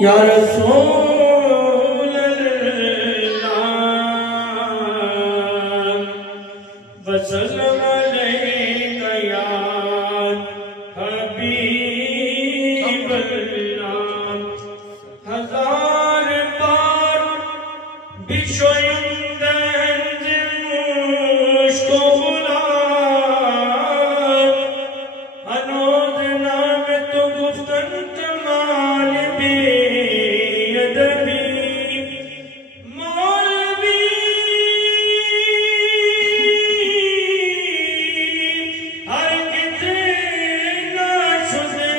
یا رسول اللہ وسلم علیک یا حبیب اللہ ہزار بار بشوئند مشک و غلام ہنوز نام تو گفتن کمال بی ادبی مولوی ہرگز نہ شدے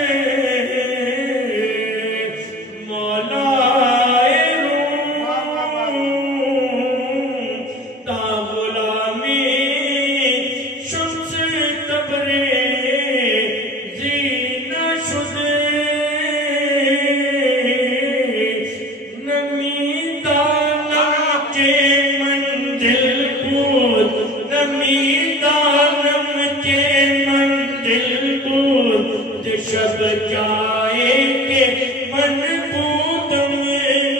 مولائے روم تا غلامی شمس تبریزی نہ شدے نمی دانم کے منزل بود نمی دانم کے منزل بود شب جائے کے من بودم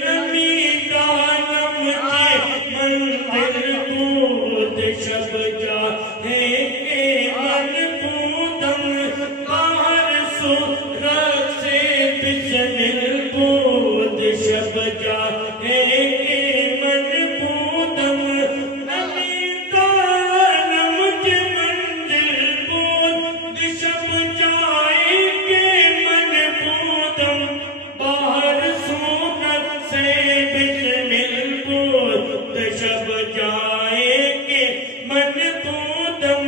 نمی دانم کے منزل بود شب جائے کے من بودم باہر سورت سے بسمل بود شب جائے کے من بودم نمی دانم کے منزل بود شب جائے کے من بودم باہر سورت سے بسمل بود شب جائے کے من بودم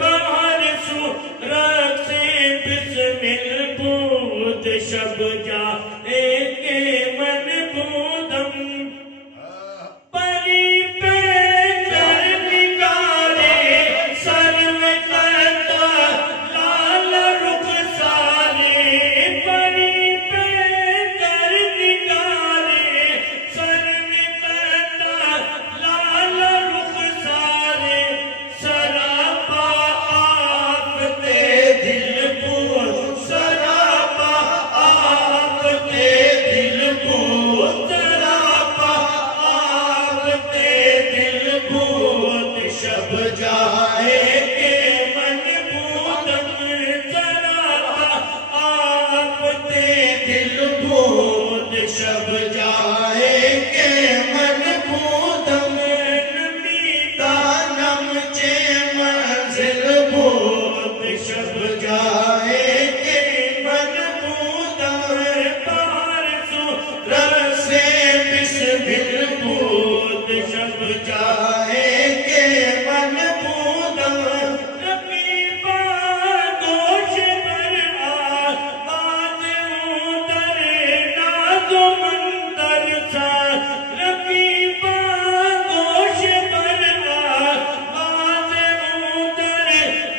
باہر سورت سے بسمل بود شب جائے کے من بودم پری پہ کر نگارے سر میں کرتا لال رخ سارے پری پہ کر نگارے سر میں کرتا لال رخ سارے سراپا آفتے دل بود سراپا آفتے دل بود سراپا آفتے دل بود شب جائے کے من بودم سراپا آفتے دل بود شب جائے کے من بودم نمی دانم چے منزل بود شب جائے کے من بودم باہر سورت سے بسمل بود شب جائے کے من بودم رقیبہ گوش پر آواز اودر ناز و منتر سا رقیبہ گوش پر آواز اودر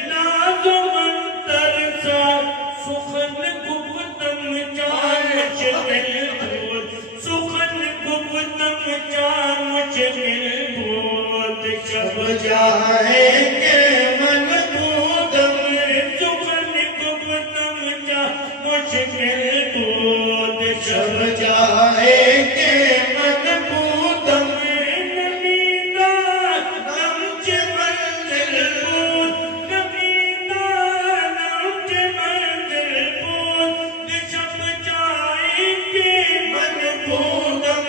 ناز و منتر سا سخن گفتم جان مشکل بود سخن گفتم جان مشکل بود شب جائے کے من بودم سخن گفتم جان مشکل بود شب جائے کے من بودم نمی دانم چے منزل بود نمی دانم چے منزل بود شب جائے کے من بودم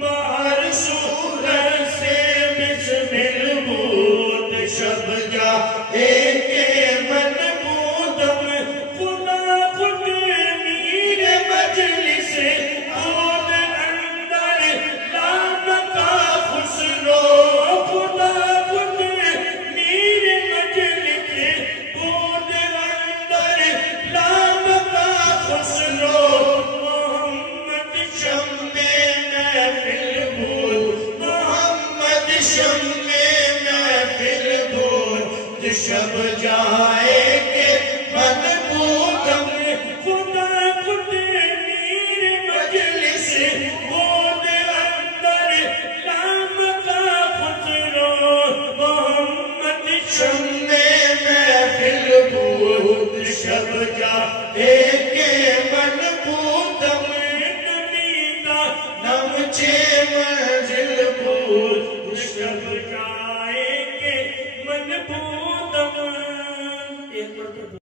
باہر سورت سے بسمل بود شب جائے کے من بودم خدا خود میر مجلس بود چھ